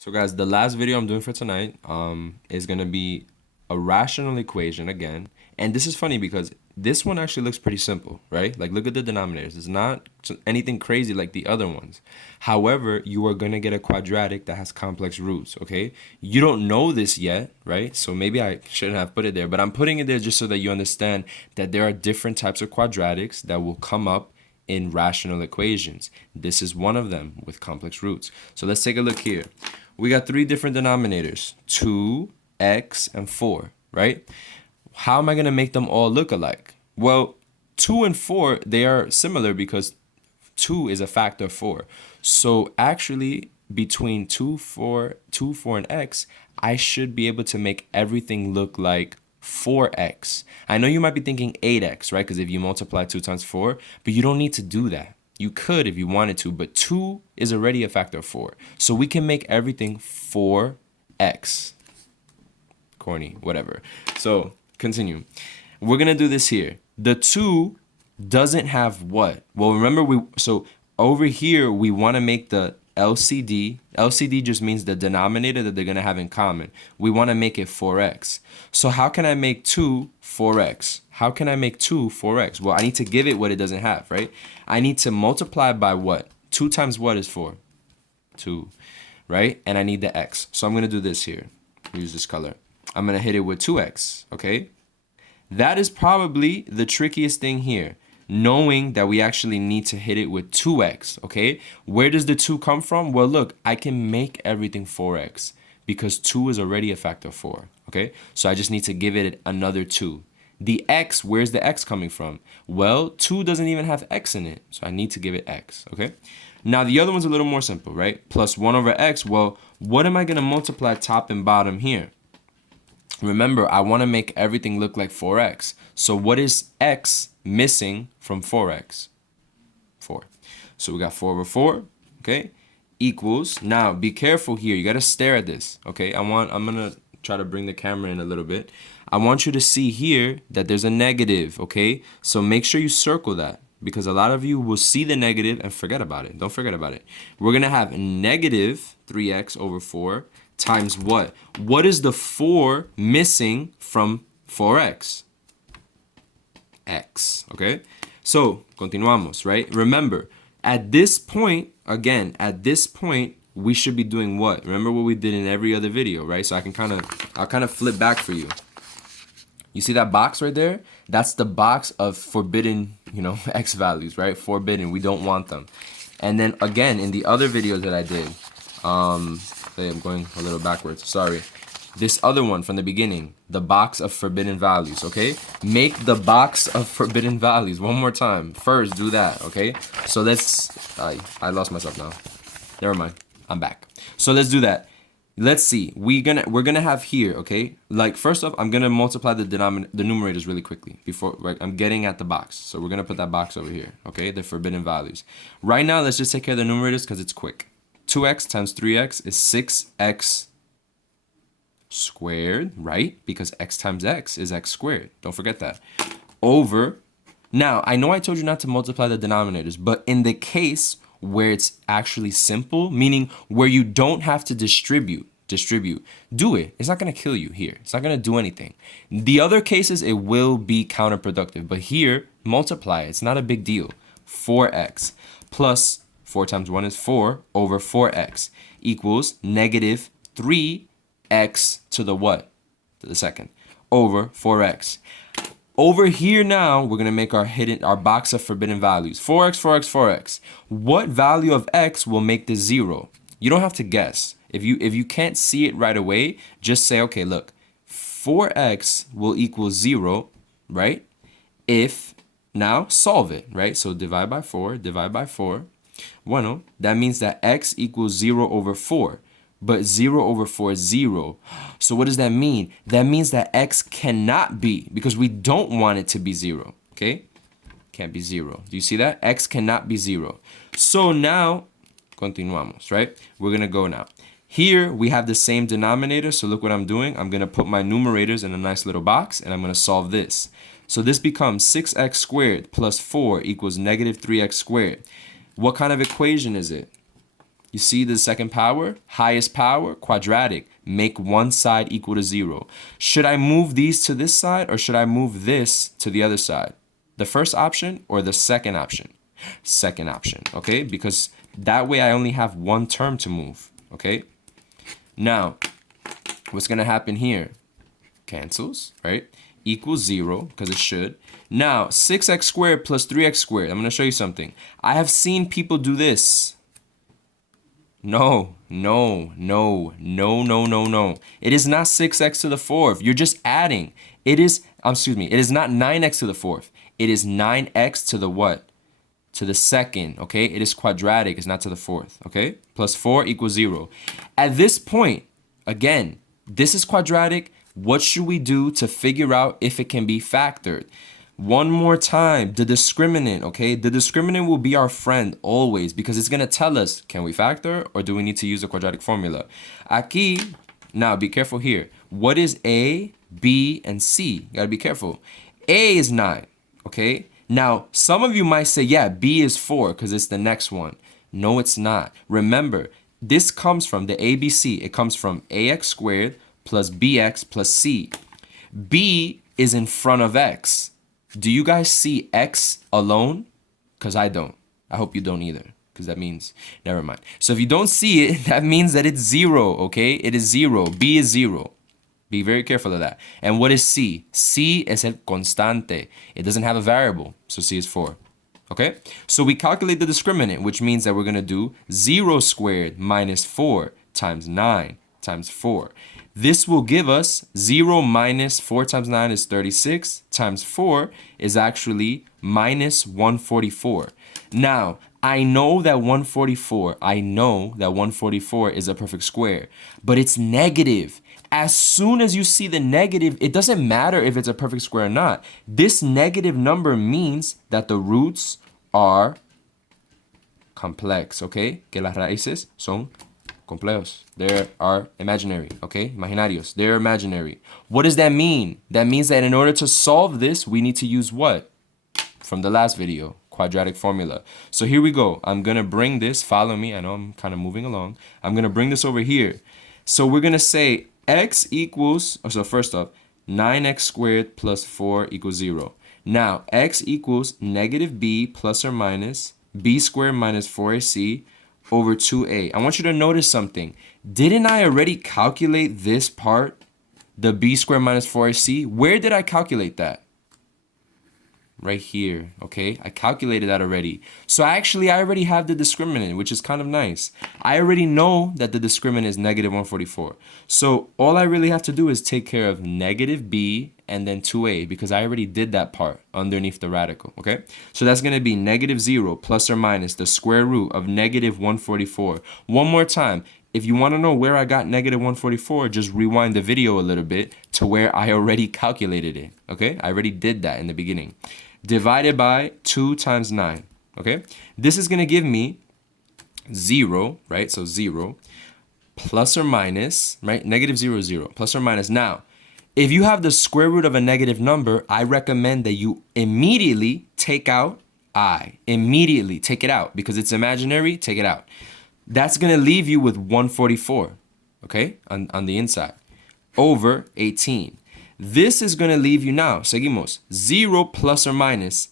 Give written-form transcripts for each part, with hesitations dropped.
So guys, the last video I'm doing for tonight is gonna be a rational equation again. And this is funny because this one actually looks pretty simple, right? Like look at the denominators. It's not anything crazy like the other ones. However, you are gonna get a quadratic that has complex roots, okay? You don't know this yet, right? So maybe I shouldn't have put it there, but I'm putting it there just so that you understand that there are different types of quadratics that will come up in rational equations. This is one of them with complex roots. So let's take a look here. We got three different denominators, 2x and 4, right? How am I going to make them all look alike? Well, 2 and 4, they are similar because 2 is a factor of 4. So actually, between 2, 4, and x, I should be able to make everything look like 4x. I know you might be thinking 8x, right? Because if you multiply 2 times 4, but you don't need to do that. You could if you wanted to, but 2 is already a factor of 4. So we can make everything 4x. Corny, whatever. So continue. We're going to do this here. The 2 doesn't have what? Well, remember, so over here, we want to make the LCD. LCD just means the denominator that they're going to have in common. We want to make it 4x. So how can I make 2 4x? How can I make 2 4x? Well, I need to give it what it doesn't have, right? I need to multiply by what? 2 times what is 4? 2, right? And I need the x. So I'm going to do this here. Use this color. I'm going to hit it with 2x, okay? That is probably the trickiest thing here, knowing that we actually need to hit it with 2x, okay? Where does the 2 come from? Well, look, I can make everything 4x because 2 is already a factor of 4, okay? So I just need to give it another 2. The x, where's the x coming from? Well, 2 doesn't even have x in it, so I need to give it x, okay? Now, the other one's a little more simple, right? Plus 1 over x, well, what am I going to multiply top and bottom here? Remember, I want to make everything look like 4x. So what is x missing from 4x? 4. So we got 4 over 4, okay? Equals, now be careful here. You got to stare at this, okay? I'm going to try to bring the camera in a little bit. I want you to see here that there's a negative, okay? So make sure you circle that because a lot of you will see the negative and forget about it. Don't forget about it. We're going to have negative 3x over 4 times what? What is the 4 missing from 4x? X, okay? So, continuamos, right? Remember, at this point, again, at this point, we should be doing what? Remember what we did in every other video, right? So I'll kind of flip back for you. You see that box right there? That's the box of forbidden, x values, right? Forbidden, we don't want them. And then again, in the other videos that I did, I'm going a little backwards, sorry. This other one from the beginning, the box of forbidden values, okay? Make the box of forbidden values one more time. First, do that, okay? So let's, I lost myself now. Never mind, I'm back. So let's do that. Let's see, we're gonna have here, okay? Like first off, I'm gonna multiply the numerators really quickly before, right? I'm getting at the box. So we're gonna put that box over here, okay? The forbidden values. Right now, let's just take care of the numerators because it's quick. 2x times 3x is 6x squared, right? Because x times x is x squared. Don't forget that. Over, now, I know I told you not to multiply the denominators, but in the case where it's actually simple, meaning where you don't have to distribute, do it. It's not going to kill you here. It's not going to do anything. The other cases, it will be counterproductive, but here, multiply. It's not a big deal. 4x plus 4 times 1 is 4 over 4x equals negative 3x to the what? To the second. Over 4x. Over here now, we're going to make our box of forbidden values. 4x, 4x, 4x. What value of x will make this 0? You don't have to guess. If you can't see it right away, just say, okay, look, 4x will equal 0, right? If, now solve it, right? So divide by 4, divide by 4. Bueno, that means that x equals 0 over 4. But 0 over 4 is 0. So what does that mean? That means that x cannot be, because we don't want it to be 0. Okay? Can't be 0. Do you see that? X cannot be 0. So now, continuamos, right? We're going to go now. Here, we have the same denominator. So look what I'm doing. I'm going to put my numerators in a nice little box, and I'm going to solve this. So this becomes 6x squared plus 4 equals negative 3x squared. What kind of equation is it? You see the second power? Highest power, quadratic. Make one side equal to 0. Should I move these to this side or should I move this to the other side? The first option or the second option? Second option, okay? Because that way I only have one term to move, okay? Now, what's going to happen here? Cancels, right? Equals 0, because it should. Now, 6x squared plus 3x squared. I'm going to show you something. I have seen people do this. No. It is not 6x to the 4th. You're just adding. It is not 9x to the 4th. It is 9x to the what? To the second, okay? It is quadratic. It's not to the 4th, okay? Plus 4 equals 0. At this point, again, this is quadratic. What should we do to figure out if it can be factored? One more time, the discriminant, okay? The discriminant will be our friend always because it's going to tell us, can we factor or do we need to use a quadratic formula? Aquí, now be careful here. What is A, B, and C? You got to be careful. A is 9, okay? Now, some of you might say, yeah, B is 4 because it's the next one. No, it's not. Remember, this comes from the ABC. It comes from AX squared plus BX plus C. B is in front of X. Do you guys see X alone? Because I don't. I hope you don't either. Because that means, never mind. So if you don't see it, that means that it's 0, okay? It is 0. B is 0. Be very careful of that. And what is C? C is el constante. It doesn't have a variable. So C is 4. Okay? So we calculate the discriminant, which means that we're going to do 0 squared minus 4 times 9 times 4. This will give us 0 minus 4 times 9 is 36 times 4 is actually minus 144. Now, I know that 144 is a perfect square, but it's negative. As soon as you see the negative, it doesn't matter if it's a perfect square or not. This negative number means that the roots are complex, okay? Que las raíces son complejos. They are imaginary, okay? Imaginarios. They're imaginary. What does that mean? That means that in order to solve this, we need to use what? From the last video, quadratic formula. So here we go. I'm going to bring this. Follow me. I know I'm kind of moving along. I'm going to bring this over here. So we're going to say x equals, so first off, 9x squared plus 4 equals 0. Now, x equals negative b plus or minus b squared minus 4ac over 2a. I want you to notice something. Didn't I already calculate this part, the b squared minus 4ac? Where did I calculate that? Right here, okay? I calculated that already. So I already have the discriminant, which is kind of nice. I already know that the discriminant is negative 144. So all I really have to do is take care of negative b and then 2a because I already did that part underneath the radical, okay? So that's going to be negative 0 plus or minus the square root of negative 144. One more time. If you want to know where I got negative 144, just rewind the video a little bit to where I already calculated it, okay? I already did that in the beginning. Divided by 2 times 9, okay? This is going to give me 0, right? So 0 plus or minus, right? Negative 0 is 0, plus or minus. Now, if you have the square root of a negative number, I recommend that you immediately take out I. Immediately take it out because it's imaginary, take it out. That's going to leave you with 144, okay? On the inside, over 18. This is going to leave you now, seguimos, 0 plus or minus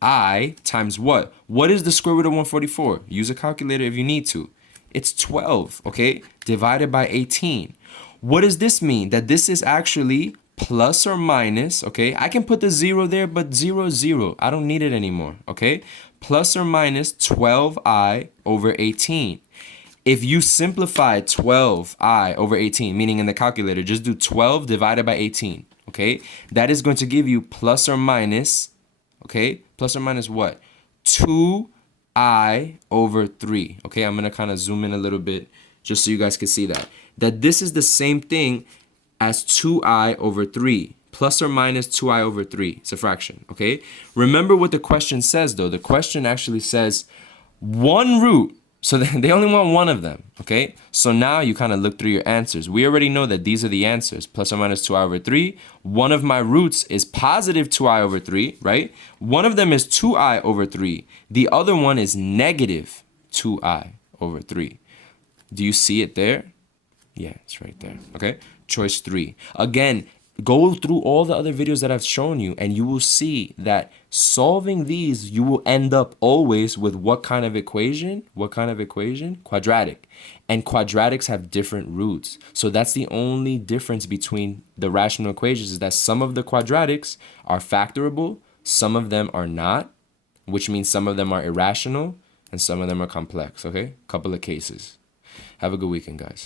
I times what? What is the square root of 144? Use a calculator if you need to. It's 12, okay? Divided by 18. What does this mean? That this is actually plus or minus, okay? I can put the 0 there, but 0 is 0. I don't need it anymore, okay? Plus or minus 12i over 18. If you simplify 12i over 18, meaning in the calculator, just do 12 divided by 18, okay? That is going to give you plus or minus, okay? Plus or minus what? 2i over 3, okay? I'm going to kind of zoom in a little bit just so you guys can see that. That this is the same thing as 2i over 3, plus or minus 2i over 3. It's a fraction, okay? Remember what the question says, though. The question actually says one root. So they only want one of them, okay? So now you kind of look through your answers. We already know that these are the answers, plus or minus 2i over 3. One of my roots is positive 2i over 3, right? One of them is 2i over 3. The other one is negative 2i over 3. Do you see it there? Yeah, it's right there. Okay. Choice 3. Again, go through all the other videos that I've shown you, and you will see that solving these, you will end up always with what kind of equation? What kind of equation? Quadratic. And quadratics have different roots. So that's the only difference between the rational equations, is that some of the quadratics are factorable, some of them are not, which means some of them are irrational, and some of them are complex. Okay. Couple of cases. Have a good weekend, guys.